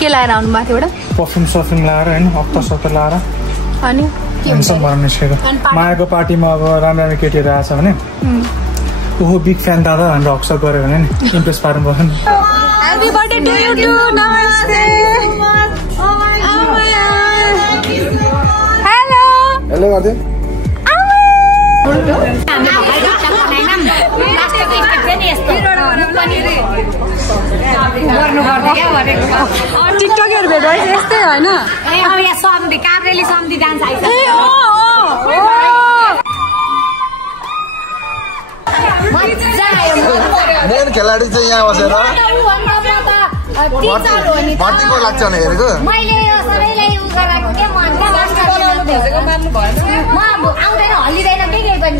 के लाएर आउनु भएको थियो एउटा परफ्युम सफिङ लाएर हैन हप्ता सप्ता लाएर अनि के हुन्छ भन्न निस्केको मायाको पार्टीमा अब राम्रो केटीहरु आछ भने ओहो बिग फ्यान दादा भनेर अक्सर गर्यो भने नि इम्प्रेस पार्नु पर्छ नि happy birthday to you to नमस्ते हेलो हेलो गर्दै टिकटकहरु भेट भएछ यस्तै हैन ए अब यहाँ सम्धि काभ्रेली सम्धि डान्स आइछ मेन खेलाडी चाहिँ यहाँ बसेर भर्तीको लाग्छ भने हेरेको मैले यो सबैलाई उ गराएको के म आउँदैन हल्लिँदैन के पनि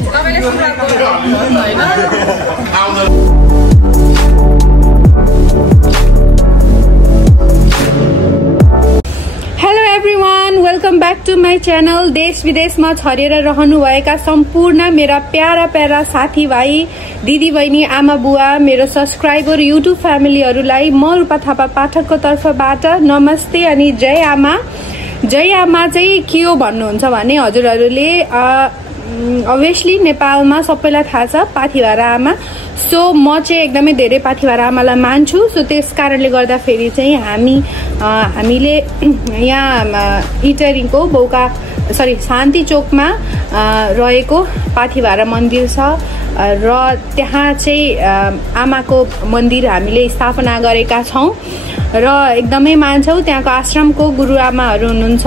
hello everyone welcome back to my channel देश विदेशमा छरेर रहनुभएका सम्पूर्ण मेरा प्यारा प्यारा साथीभाइ दिदीबहिनी आमा बुवा मेरो सब्सक्राइबर युट्युब फ्यामिलीहरूलाई म रूपा थापा पाठकको तर्फबाट नमस्ते अनि जय आमा चाहिँ के हो भन्नुहुन्छ भने हजुरहरूले अभियसली नेपालमा सबैलाई थाहा छ पाथिभरा आमा सो म चाहिँ एकदमै धेरै पाथिभरा आमालाई मान्छु सो त्यस कारणले गर्दाखेरि चाहिँ हामीले यहाँ इटरीको शान्ति चोकमा रहेको पाथिभरा मन्दिर छ र त्यहाँ चाहिँ आमाको मन्दिर हामीले स्थापना गरेका छौं र एकदमै मान्छौं त्यहाँको आश्रमको गुरुआमाहरू हुनुहुन्छ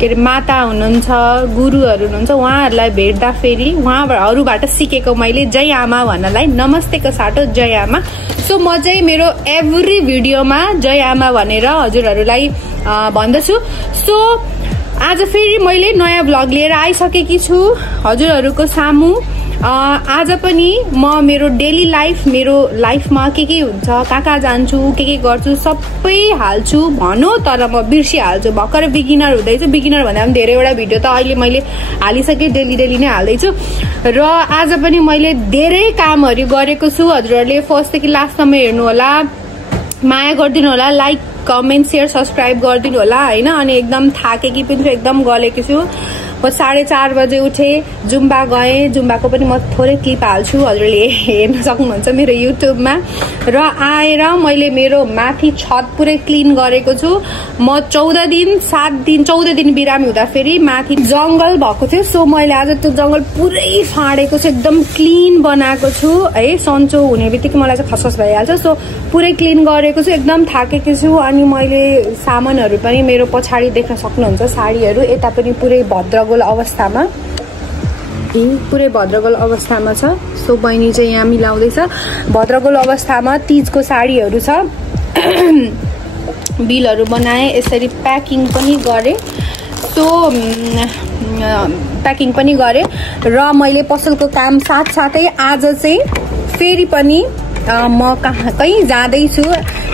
के अरे माता हुनुहुन्छ गुरुहरू हुनुहुन्छ उहाँहरूलाई भेट्दाखेरि उहाँहरूबाट सिकेको मैले जय आमा भन्नलाई नमस्तेको साटो जय आमा सो म चाहिँ मेरो एभ्री भिडियोमा जय आमा भनेर हजुरहरूलाई भन्दछु सो आज फेरि मैले नयाँ भ्लग लिएर आइसकेकी छु हजुरहरूको सामु आज पनि म मेरो डेली मेरो लाइफमा के हुन्छ कहाँ जान्छु के गर्छु सबै हाल्छु भनौँ तर म बिर्सिहाल्छु भर्खर बिगिनर हुँदैछु बिगिनर भन्दा पनि धेरैवटा भिडियो त अहिले मैले हालिसकेँ डेली नै हाल्दैछु र आज पनि मैले धेरै कामहरू गरेको छु हजुरहरूले फर्स्टदेखि लास्टसम्म हेर्नु होला माया गरिदिनु होला लाइक कमेन्ट सेयर सब्सक्राइब गरिदिनु होला हैन अनि एकदम थाकेकी पनि छु एकदम गलेकी छु म 4:30 बजे उठे जुम्बा गए जुम्बाको पनि म थोरै क्लिप हाल्छु हजुरले हेर्न सक्नुहुन्छ मेरो युट्युबमा र आएर मैले मेरो माथि छत पुरै क्लिन गरेको छु म 14 दिन बिरामी हुँदा फेरि माथि जंगल भएको थियो सो मैले आज त्यो जंगल पुरै फाडेको छु एकदम क्लिन बनाएको छु है सन्चो हुनेबित्तिकै मलाई चाहिँ खसखस भइहाल्छ सो पुरै क्लिन गरेको छु एकदम थाकेको छु अनि मैले सामानहरू पनि मेरो पछाडी देख्न सक्नुहुन्छ साडीहरू यता पनि पुरै भद्रगोल अवस्थामा छ सो बहिनी चाहिँ यहाँ मिलाउँदैछ भद्रगोल अवस्थामा तीजको साडीहरू छ बिलहरू बनाए यसरी प्याकिङ पनि गरे र मैले पसलको काम साथसाथै आज चाहिँ फेरि पनि म कहीँ जाँदैछु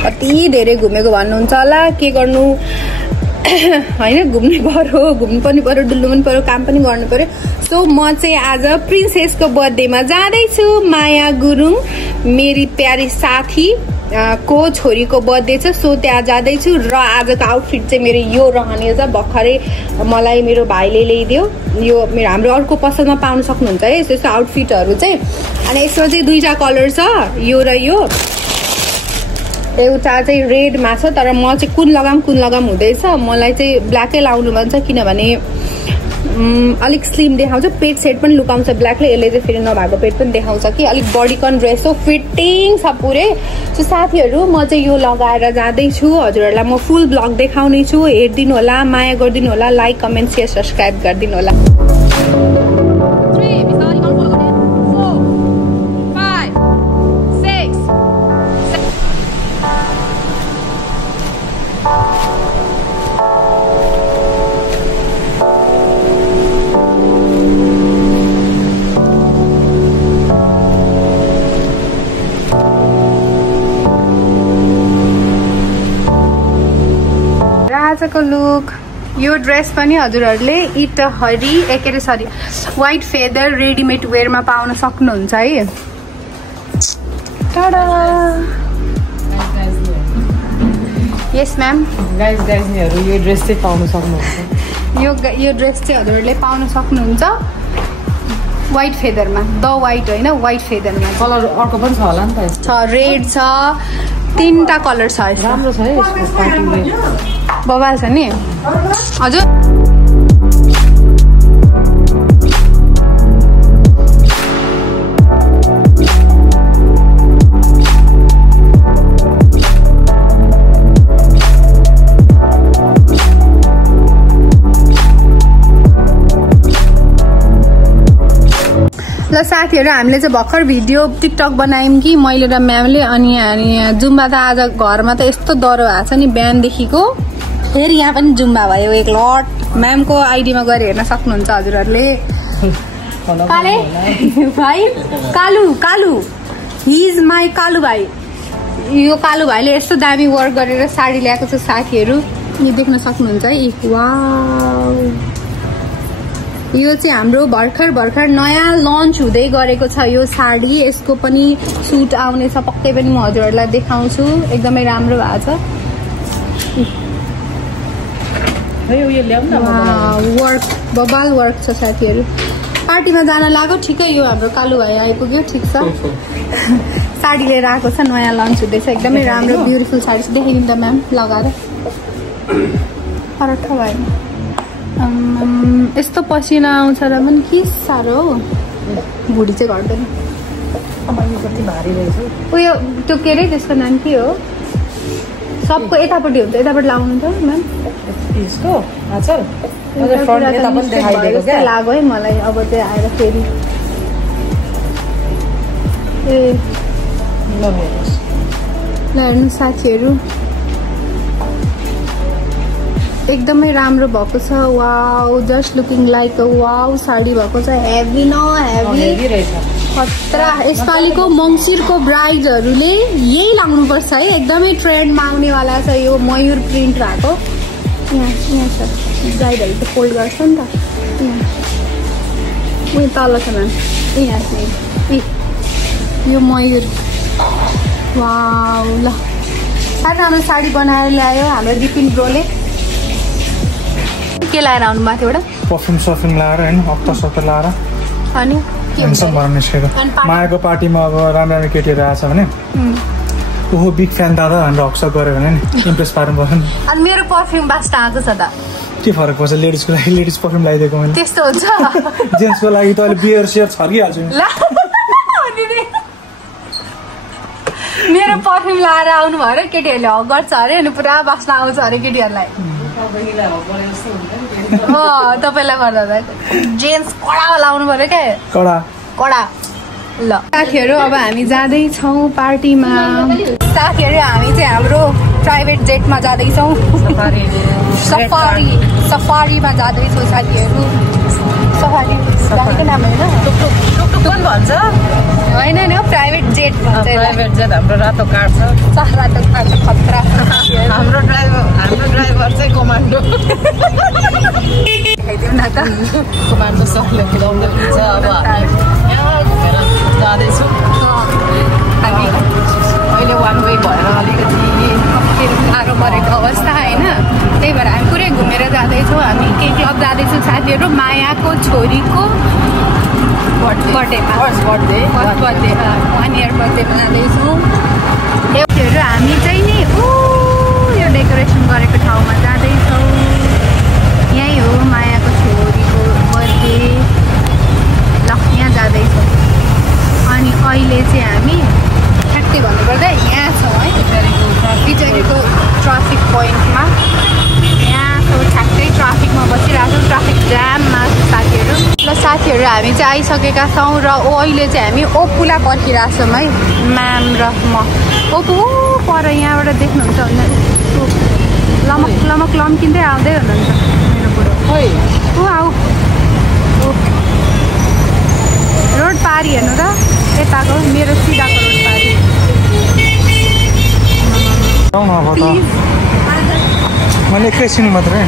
कति धेरै घुमेको भन्नुहुन्छ होला के गर्नु हैन घुम्नु पनि पर्यो डुल्नु पनि पर्यो काम पनि गर्नु पर्यो सो म चाहिँ आज प्रिन्सेसको बर्थडेमा जाँदैछु माया गुरुङ मेरी प्यारी साथी को छोरीको बर्थडे छ सो त्यहाँ जाँदैछु र आजको आउटफिट चाहिँ मेरो यो रहनेछ भर्खरै मलाई मेरो भाइले ल्याइदियो यो मेरो हाम्रो अर्को पसलमा पाउन सक्नुहुन्छ है यस्तो आउटफिटहरू चाहिँ अनि यसमा चाहिँ दुईटा कलर छ यो र यो एउटा चाहिँ रेडमा छ तर म चाहिँ कुन लगाम हुँदैछ मलाई चाहिँ ब्ल्याकै लाउनु मन छ किनभने अलिक स्लिम देखाउँछ पेट सेट पनि लुकाउँछ ब्ल्याकले यसले चाहिँ फेरि नभएको पेट पनि देखाउँछ कि अलिक बडीकन ड्रेस हो फिटिङ छ पुरै सो साथीहरू म चाहिँ यो लगाएर जाँदैछु हजुरहरूलाई म फुल ब्लग देखाउने छु हेरिदिनु होला माया गरिदिनु होला लाइक कमेन्ट सेयर सब्सक्राइब गरिदिनु होला आजको लुक यो ड्रेस पनि हजुरहरूले व्हाइट फेदर रेडीमेड वेयरमा पाउन सक्नुहुन्छ है यस म्याम गाइजनीहरू यो ड्रेस चाहिँ पाउन सक्नुहुन्छ। यो ड्रेस चाहिँ हजुरहरूले पाउन सक्नुहुन्छ व्हाइट फेदरमा, द व्हाइट होइन, व्हाइट फेदरमा। कलर अर्को पनि छ होला नि त? छ, रेड छ, 3टा कलर छ। राम्रो छ है यसको पार्टी वेयर, बबाल छ नि हजुर। ल साथीहरू, हामीले चाहिँ भर्खर भिडियो टिकटक बनायौँ कि मैले र म्यामले। अनि जुम्बा त आज घरमा त यस्तो डह्रो भएको छ नि बिहानदेखिको। फेरि यहाँ पनि जुम्बा भयो एक लट। म्यामको आइडीमा गएर हेर्न सक्नुहुन्छ हजुरहरूले। काले भाइ, कालु कालु, हि इज माई कालु भाइ। यो कालु भाइले यस्तो दामी वर्क गरेर साडी ल्याएको छ साथीहरू, यो देख्न सक्नुहुन्छ है। वाउ, यो चाहिँ हाम्रो भर्खर नयाँ लन्च हुँदै गरेको छ यो साडी। यसको पनि सुट आउनेछ, पक्कै पनि म हजुरहरूलाई देखाउँछु। एकदमै राम्रो भएको छ। वर्क बबाल वर्क छ साथीहरू। पार्टीमा जान लाग्यो ठिकै, यो हाम्रो कालु भाइ आइपुग्यो। ठिक छ, साडी लिएर आएको छ, नयाँ लन्च हुँदैछ। एकदमै राम्रो ब्युटिफुल साडी छ। देखाइदिनु त म्याम लगाएर। परठा भाइ यस्तो पसिना आउँछ र पनि के साह्रो हो। भुँडी चाहिँ घट्दैन। कति भारी रहेछ उयो त्यो के अरे त्यसको नाम के हो? सबको यतापट्टि हुन्छ, यतापट्टि लाउनु त म्याम। यसको आचल लाग्यो है मलाई। अब चाहिँ आएर फेरि ए ल हेर्नु साथीहरू, एकदमै राम्रो भएको छ। Wow, just looking like a wow sari भएको छ। हेभी न हेभी खतरा। यसपालिको मङ्सिरको ब्राइडहरूले यही लाउनुपर्छ है, एकदमै ट्रेन्डमा आउनेवाला छ यो मयूर प्रिन्ट भएको। यहाँ छ, ब्राइडहरू त फोल्ड गर्छ नि त। यहाँ उयो तल छ म्याम, यहाँ छ यो मयूर। वाउ, ल साह्रै राम्रो साडी बनाएर ल्यायो हाम्रो दिपिन ब्रोले। के लाएर आउनु भएको थियो? एउटा पर्फ्युम सर्फ्युम लाएर होइन, अत्तर सत्तर लाएर अनि भएर निस्केको। मायाको पार्टीमा अब राम्रो केटीहरू आएछ भने ओहो बिग फ्यान दादा भनेर हक्सप गऱ्यो भने नि इम्प्रेस पार्नु पर्छ नि। अनि मेरो पर्फ्युम बास्न आएको छ त, के फरक पर्छ? लेडिजको लागि लेडिज पर्फ्युम लगाइदिएको मैले। त्यस्तो हुन्छ? जेन्ट्सको लागि त अहिले बियर सेयर छर्किहाल्छु। मेरो पर्फ्युम लाएर आउनु भयो र केटीहरूले हक गर्छ अरे, अनि पुरा बास्न आउँछ अरे केटीहरूलाई। तपाईँलाई गर्दा जेन्ट्स कडा लाउनु पर्यो क्या, कडा कडा। ल साथीहरू, अब हामी जाँदैछौँ पार्टीमा। साथीहरू, हामी चाहिँ हाम्रो प्राइभेट जेटमा जाँदैछौँ, सफारीमा जाँदैछौँ साथीहरू। सफारी गाडीको नाम होइन, टुकटुक पनि भन्छ होइन होइन, प्राइभेट जेट भन्छ। प्राइभेट जेट हाम्रो रातो कार छ, रातो कार छ, खतरा। हाम्रो ड्राइभर चाहिँ कमान्डो। खाइदिउँ न त, कमान्डो सबले खुलाउँदै हुन्छ। अब हामी यहाँ घुमेर जाँदैछौँ। हामी अहिले वान वे भएर अलिकति गाह्रो परेको अवस्था होइन, त्यही भएर हामी पुरै घुमेर जाँदैछौँ। हामी के क्लब जाँदैछौँ साथीहरू, मायाको छोरीको बर्थडेमा, फर्स्ट बर्थडे 1 इयर बर्थडेमा जाँदैछौँ। त्योहरू हामी चाहिँ नि यो डेकोरेसन गरेको ठाउँमा जाँदैछौँ। यहीँ हो मायाको छोरीको बर्थडे। ल यहाँ जाँदैछौँ। अनि अहिले चाहिँ हामी ठ्याक्कै भन्नुपर्दा यहाँ छौँ है, बिचरीको ट्राफिक पोइन्टमा। यहाँ छौँ, ठ्याक्कै ट्राफिकमा बसिरहेको छौँ, ट्राफिक जाममा साथीहरू। ल साथीहरू, हामी चाहिँ आइसकेका छौँ र अहिले चाहिँ हामी ओपुलाई पर्खिरहेको छौँ है, म्याम र म। ओपु पर यहाँबाट देख्नुहुन्छ भने लमक लमक लम्किँदै आउँदै हुनुहुन्छ मेरो बुढो। आऊ रोड पारी हेर्नु त, यताको मेरो सिधाको रोड पारी। मैले एकैछिन मात्रै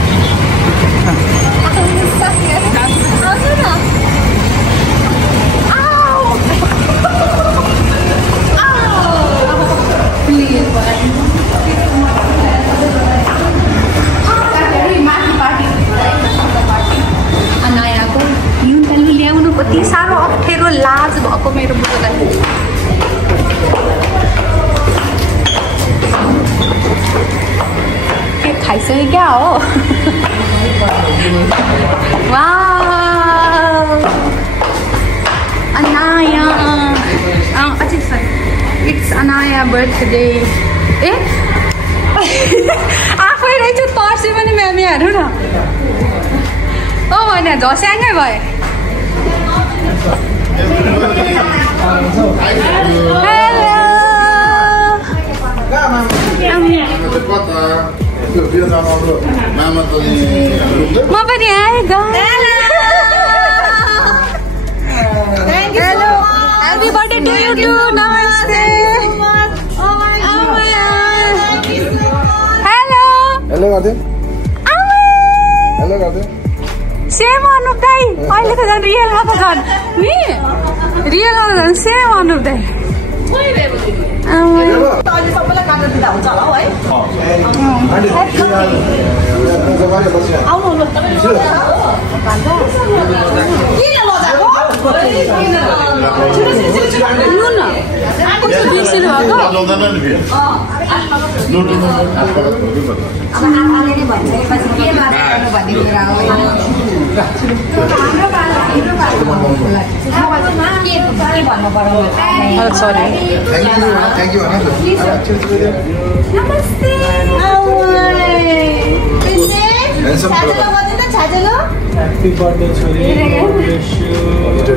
सो ये क्या हो? वाव अनाया अच्छा सर इट्स अनाया बर्थडे ए आफै रहेछ पर्सि पनि म्यामी हेर्नु न ओ भने झस्याङै भए म पनि आएँ hello happy birthday to you to नमस्ते हेलो हेलो गर्दै हेलो गर्दै सेम अनुप दाई अहिले त झन् रियलमा त झन् नि रियलमा त झन् सेम अनुप दाई सबैलाई काटेर दिँदा हुन्छ होला है आउनु सरी थ्याङ्क यू नमस्ते ह्याप्पी बर्थडे छोरी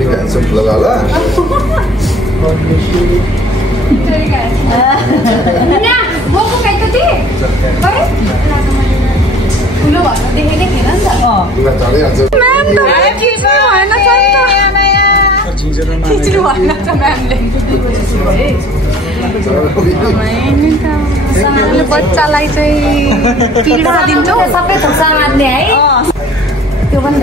ह्यान्डसम लगा होला बच्चालाई चाहिँ पीडा दिन्छौ सबै खुसा मान्ने है त्यो पनि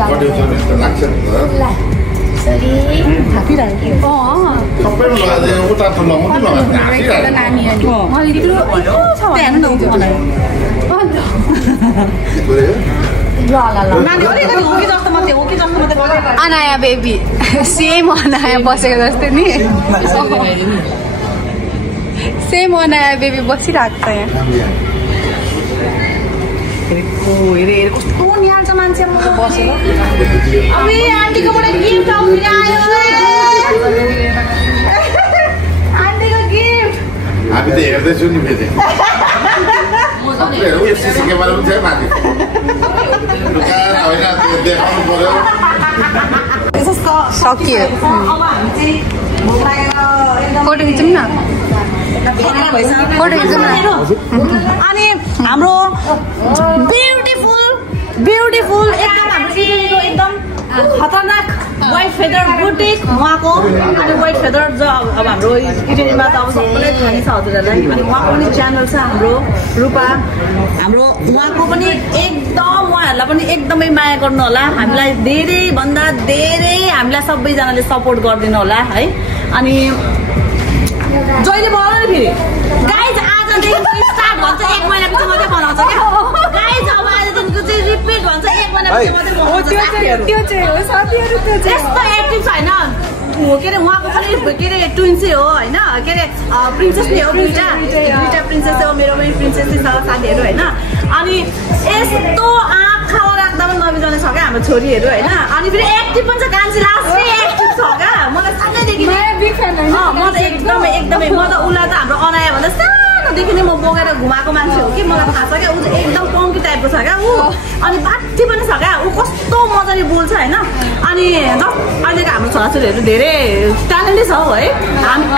अनाया बेबी सेम अनाया बसेको जस्तै नि सेम अनाया बेबी बसिरहेको छ यहाँ कस्तो निहाल्छ मान्छे म बसेर अबे आन्टीकोबाट गिफ्ट आयो आन्टीको गिफ्ट हामी त हेर्दैछु नि फेरि सिसी क्यामेरा पनि थियो माथि होइन देखाउनु पर्यो सकियो फोटो खिचौँ न फोटो खिचौँ न अनि हाम्रो ब्युटिफुल एकदम हाम्रो इटलीको एकदम खतरनाक व्हाइट फेदर बुटिक उहाँको अनि व्हाइट फेदर जो अब हाम्रो इटलीमा त अब सबैले थाहा छ हजुरहरूलाई अनि उहाँको पनि च्यानल छ हाम्रो रूपा हाम्रो उहाँको पनि एकदम उहाँहरूलाई पनि एकदमै माया गर्नु होला हामीलाई धेरैभन्दा धेरै हामीलाई सबैजनाले सपोर्ट गरिदिनु होला है अनि जहिले बनाउने फेरि गाइज आजदेखि स्टार्ट भन्छ 1 महिनापछि मात्रै बनाउँछ क्या गाइज अब आजदेखिको चाहिँ रिपिट भन्छ 1 महिनापछि मात्रै बनाउँछ त्यो चाहिँ हो साथीहरू त्यो चाहिँ त्यस्तो एक्टिभ छैन के अरे उहाँको पनि के अरे ट्विन्सै हो होइन के अरे प्रिन्सेस नै हो दुईटा प्रिन्सेस हो मेरो पनि प्रिन्सेस नै छ साथीहरू होइन अनि यस्तो आँखामा राख्दा पनि नबिजाउने छ क्या हाम्रो छोरीहरू होइन अनि फेरि एक्टिभ पनि छ कान्छी लास्टै एक्टिभ छ क्या मलाई सानैदेखि म त एकदमै म त उसलाई त हाम्रो अनाया भन्दा सानोदेखि नै म बोकेर घुमाएको मान्छे हो कि मलाई थाहा छ क्या ऊ चाहिँ एकदम पङ्की टाइपको छ क्या ऊ अनि बाठी पनि छ क्या ऊ कस्तो मजाले बोल्छ होइन अनि अहिलेको हाम्रो छोराछोरीहरू धेरै ट्यालेन्टै छ है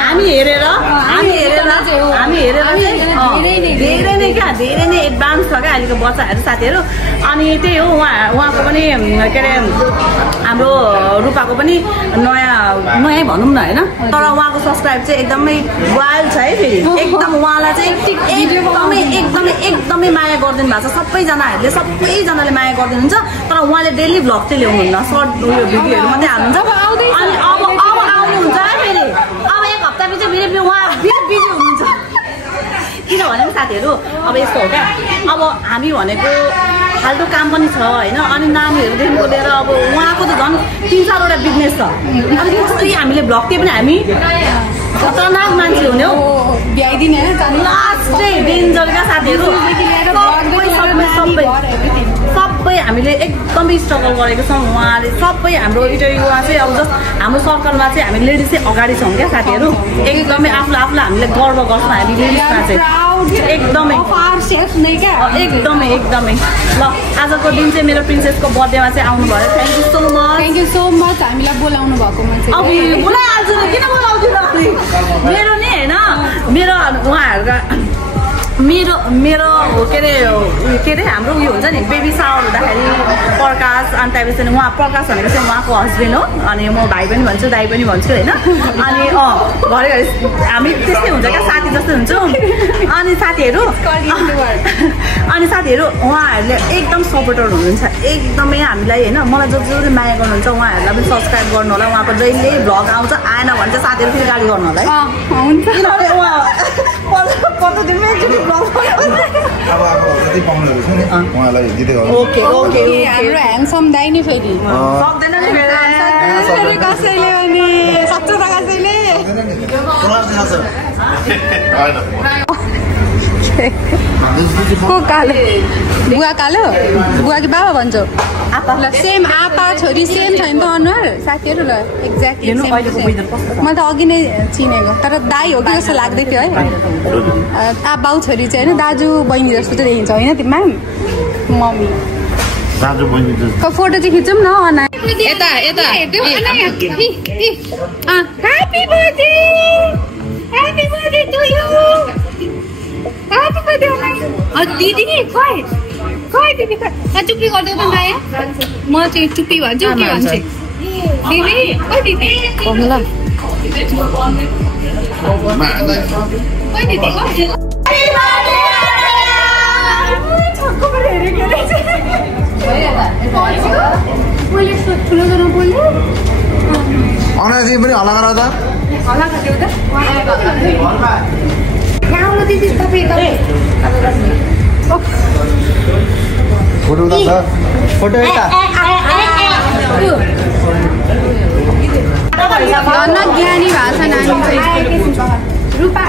हामी हेरेर धेरै नै क्या धेरै नै एडभान्स छ क्या अहिलेको बच्चाहरू साथीहरू अनि त्यही हो उहाँको पनि के अरे हाम्रो रूपाको पनि नयाँ भनौँ न होइन तर उहाँको सब्सक्राइब चाहिँ एकदमै वाइल्ड छ है फेरि एकदम उहाँलाई चाहिँ एकदमै माया गरिदिनु भएको छ सबैजनाले माया गरिदिनुहुन्छ तर उहाँले डेली भ्लग चाहिँ ल्याउनुहुन्न सर्ट उयो भिडियोहरू मात्रै हाल्नुहुन्छ अनि अब आउनुहुन्छ है फेरि अब 1 हप्तापछि फेरि उहाँ बिजी हुनुहुन्छ किनभने साथीहरू अब यस्तो हो क्या अब हामी भनेको फाल्टो काम पनि छ होइन अनि नानीहरूदेखिको लिएर अब उहाँको त झन् 3-4वटा बिजनेस छ अनि कसरी हामीले भ्लग दिए पनि हामी खतरनाक मान्छे हुने हो भ्याइदिने होइन लास्ट चाहिँ डेन्जर क्या साथीहरू हामीले एकदमै स्ट्रगल गरेको छौँ उहाँले सबै हाम्रो इन्टरभ्यूमा चाहिँ अब जस्ट हाम्रो सर्कलमा चाहिँ हामी लेडिज चाहिँ अगाडि छौँ क्या साथीहरू एकदमै आफूलाई हामीले गर्व गर्छौँ हामी लेडिजमा चाहिँ एकदमै एकदमै ल आजको दिन चाहिँ मेरो प्रिन्सेसको बर्थडेमा चाहिँ आउनु भयो थ्याङ्क यू सो मच हामीलाई बोलाउनु भएकोमा चाहिँ अब बोलाइहाल्छु नि किन बोलाउँदिनँ मेरो नि होइन मेरो उहाँहरूका मेरो के अरे हाम्रो उयो हुन्छ नि बेबी सावर हुँदाखेरि प्रकाश अनि त्यसपछि उहाँ प्रकाश भनेको चाहिँ उहाँको हस्बेन्ड हो अनि म भाइ पनि भन्छु दाइ पनि भन्छु होइन अनि घरिघरि हामी त्यस्तै हुन्छ क्या साथी जस्तै हुन्छौँ अनि साथीहरू उहाँहरूले एकदम सपोर्टर हुनुहुन्छ एकदमै हामीलाई होइन मलाई जसले माया गर्नुहुन्छ उहाँहरूलाई पनि सब्सक्राइब गर्नु होला उहाँको जहिले भ्लग आउँछ आएन भने चाहिँ साथीहरू फेरि गाडी गर्नु होला है किनभने उहाँ 15 दिनमा एकचोटि ओके हाम्रो ह्यान्डसम दाइ नि फेरि सक्दैन नि कसैले अनि सक्छ त कसैले को कालो बुवा कालो बुवा कि बाबा भन्छौ ल सेम आपा छोरी सेम छ नि त अनुहार साथीहरू ल एक्ज्याक्टली म त अघि नै चिनेको तर दाइ हो कि जस्तो लाग्दै थियो है बाउ छोरी चाहिँ होइन दाजु बहिनी जस्तो चाहिँ देखिन्छ होइन त्यो म्याम मम्मी फोटो चाहिँ खिचौँ न अना यता happy birthday happy birthday to you happy birthday दिदी नि खोइ दिदी चुप्पी गरिदेऊ त दाइ म चाहिँ चुप्पी भन्छु के भन्छ दिदी ओ दिदी ल ठुलो जन बोल्यो अनाजी पनि हल्ला गर त हल्ला गर्यो त यहाँ दिदी तपाईँ फोटो उता छ फोटो यता धन्न ज्ञानी भाषा नानी रूपा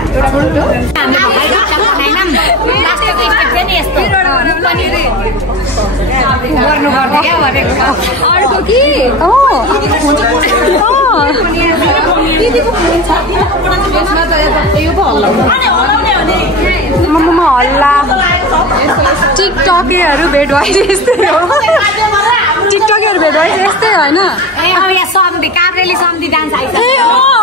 अर्को कि हल्ला टिकटकेहरू भेट भए यस्तै हो टिकटकेहरू भेट भए यस्तै होइन काभ्रेले सम्धि डान्स आइसक्यो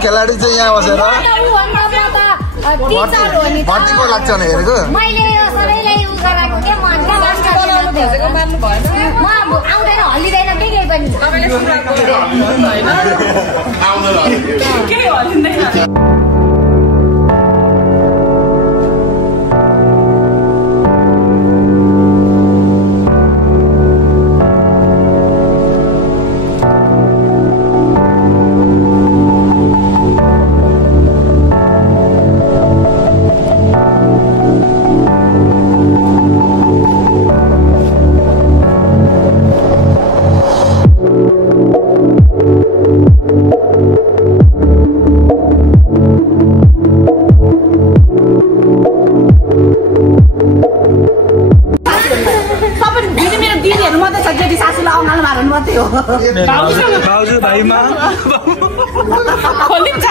खेलाडी चाहिँ यहाँ बसेर भर्तीको लाग्छ भने हेरेको मैले सबैलाई उ गराएको के म आउँदैन हल्लिँदैन के पनि मात्रै छ जेठी सासूलाई अँगालो मार्नु मात्रै हो भाउजू भाइमा खोलिन्छ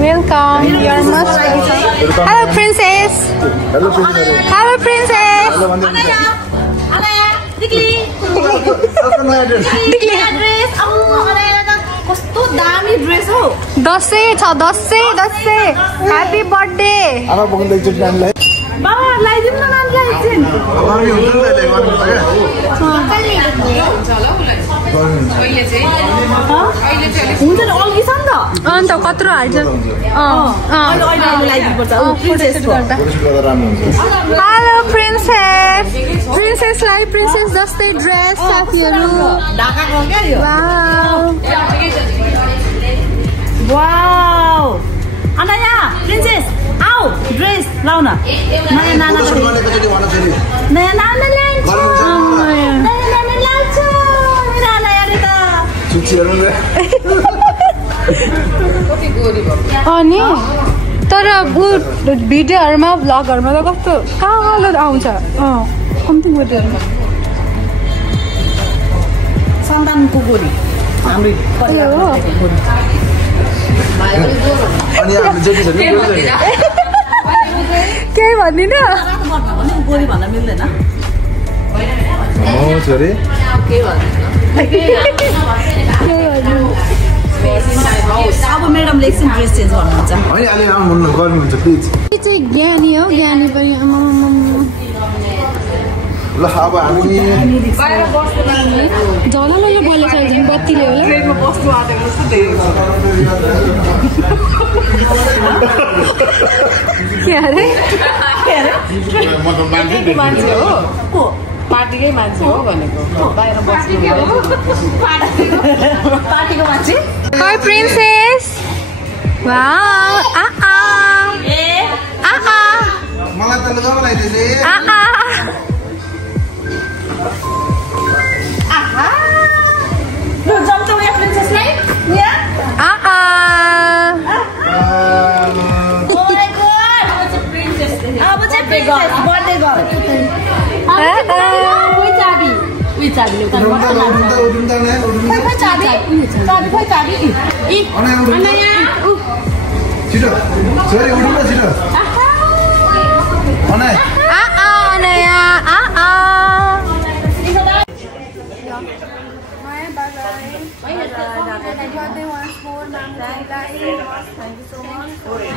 Welcome. You're most Hello, princess. Hello, princess. Hello, princess. Anaya, Dikli. Dress. कस्तो दामी ड्रेस हो दसैँ छ दसैँ ह्यापी बर्थडे आमा बोक्दै एकचोटि नानीलाई बाबा ल्याइदिनु न नानीलाई एकछिन अगाडि हुन्छ नि त गर्नु छ के हुन्छ नि अल्किछ नि त अन्त कत्रो हाल्छ अहिले ल्याइदिनु पर्छ प्रिन्सेसको गर्दा राम्रो हुन्छ हेलो प्रिन्सेसलाई प्रिन्सेस जस्तै ड्रेस साथीहरू ढाकाको क्या यो वाउ अनया प्रिन्सेस आऊ ड्रेस लाउन नयाँ नाना नयाँ नाना ल्याउँछु अनि तर भिडियोहरूमा भ्लगहरूमा त कस्तो कालो आउँछ कम्ती भिडियोहरूमा सन्तानको गोरी हाम्रो केही भन्दिन गोरी भन्न मिल्दैन अब म्याडमले एकछिन ड्रेस चेन्ज गर्नुहुन्छ चाहिँ ज्ञानी हो ज्ञानी पनि ल अब हामी झललले बोलेछ बत्तीले होला बस्नु आँटेको जस्तो के अरे मान्छे हो पार्टीकै मान्छे हो भनेको बाहिर बस्नु पार्टीको मान्छे हाय प्रिन्सेस वाउ मलाई त लगाउलाई दिले जम्तो यहाँ प्रिन्सेसलाई अब चाहिँ बर्थडे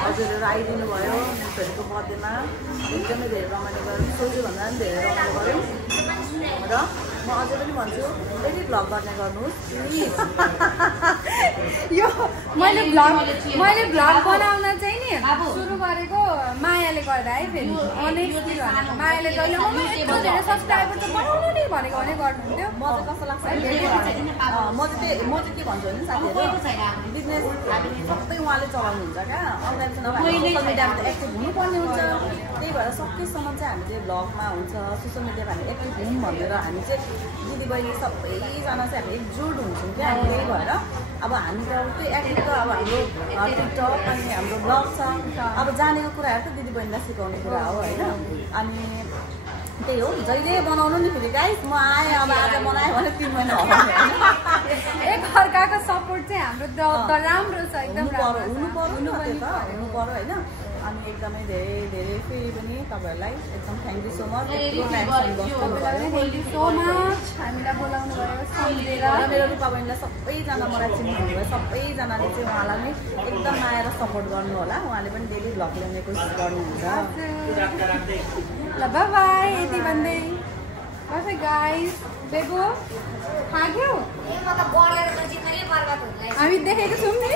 हजुरहरू आइदिनु भयो मिसहरूको बर्थडेमा एकदमै धेरै रमाइलो गऱ्यौँ सोच्नुभन्दा पनि धेरै रमाइलो गऱ्यौँ र म अझै पनि भन्छु फेरि भ्लग गर्ने गर्नुहोस् यो मैले भ्लग बनाउन चाहिँ नि सुरु गरेको मायाले गर्दा है फेरि अनेस्टली भनेको मायाले जहिले यत्रो धेरै सब्सक्राइबर त बनाउनु नि भनेको भने गर्नुहुन्थ्यो म चाहिँ कस्तो लाग्छ म चाहिँ के भन्छु भने साथीहरू बिजनेस सबै उहाँले चलाउनुहुन्छ क्या अनलाइन नभए सोसियल मिडियामा त एक्टिभ हुनुपर्ने हुन्छ त्यही भएर सकेसम्म चाहिँ हामी चाहिँ भ्लगमा हुन्छ सोसियल मिडियामा हामी एक्टिभ हुँ भनेर हामी चाहिँ दिदीबहिनी सबैजना चाहिँ हामी एकजुट हुन्छौँ क्या त्यही भएर अब हामी त त्यो एक्टिभ त अब हाम्रो टिकटक अनि हाम्रो ब्लग छ अब जानेको कुराहरू त दिदीबहिनीलाई सिकाउने कुरा हो होइन अनि त्यही हो जहिले बनाउनु नि फेरि गाइस म आएँ अब आज बनाएँ भने 3 महिना हो एकअर्काको सपोर्ट चाहिँ हाम्रो राम्रो छ एकदम हुनु पर्यो होइन अनि एकदमै धेरै धेरै फेरि पनि तपाईँहरूलाई एकदम थ्याङ्क यू सो मच हामीलाई बोलाउनु भयो सम्झेर मेरो रूपा बहिनीलाई सबैजना मलाई चिन्नुहुन्छ सबैजनाले चाहिँ उहाँलाई नै एकदम माया र सपोर्ट गर्नु होला उहाँले पनि डेली भ्लग ल्याउने कोसिस गर्नुहुन्छ ल बाई यति भन्दै Okay guys, बेबो खाग्यो हामी देखेको छौँ नि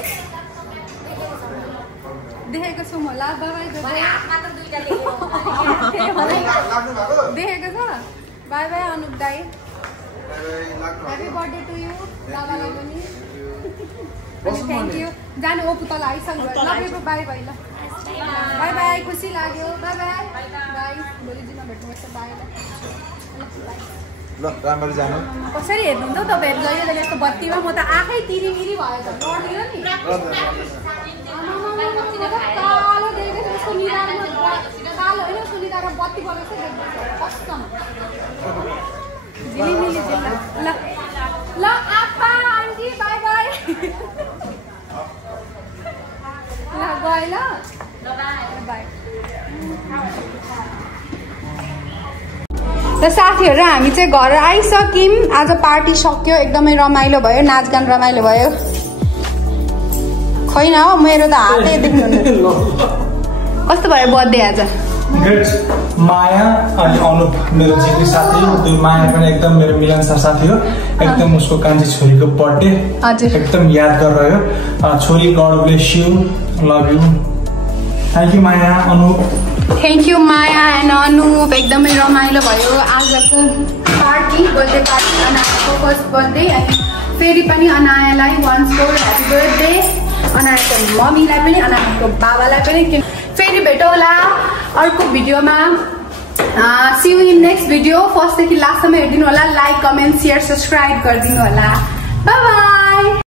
देखेको छौँ होला बाई देखेको छ बाई बाई अनुप दाई ह्यापी बर्थडे टु यु लाभालाई पनि थ्याङ्क यू जानु ओपु तल आइसक्नु ल बेबो बाई बाई ल बाई बाई खुसी लाग्यो बाई बाई बाई भोलि दिनमा भेट्नुपर्छ बाई ल राम्ररी जानु कसरी हेर्नुहुन्छ तपाईहरु जहिले जहिले यस्तो बत्तीमा म त आँखै तिरिमिरी भयो त नर्दियो नि कालो देखेको यसको निधारमा कालो होइन यसको निधारमा बत्ती बलेको कसम झिलिमिली ल ल आप्पा आन्टी बाई बाई ल गए ल बाई र साथीहरु हामी चाहिँ घर आइसक्यौं आज पार्टी सक्यो एकदमै रमाइलो भयो नाचगान रमाइलो भयो खैन हो मेरो त हातै देख्नुहुन्न कस्तो भयो बर्थडे आज ग्रेट माया अनि अनुप मेरो जिग्री साथी दुई माया पनि एकदम मेरो मिलनसार साथी हो एकदम उसको कान्छी छोरीको बर्थडे एकदम यादगार रह्यो छोरी god bless you love you thank you Maya Anup thank you Maya and Anup एकदमै रमाइलो भयो आजको पार्टी बर्थडे पार्टी अनायाको फर्स्ट बर्थडे अनि फेरि पनि अनायालाई वन्स मोर ह्यापी बर्थडे अनायाको मम्मीलाई पनि अनायाको बाबालाई पनि फेरि भेटौँ होला अर्को भिडियोमा see you in next video फर्स्टदेखि लास्टसम्म हेरिदिनु होला लाइक कमेन्ट सेयर सब्सक्राइब गरिदिनु होला बाई बाई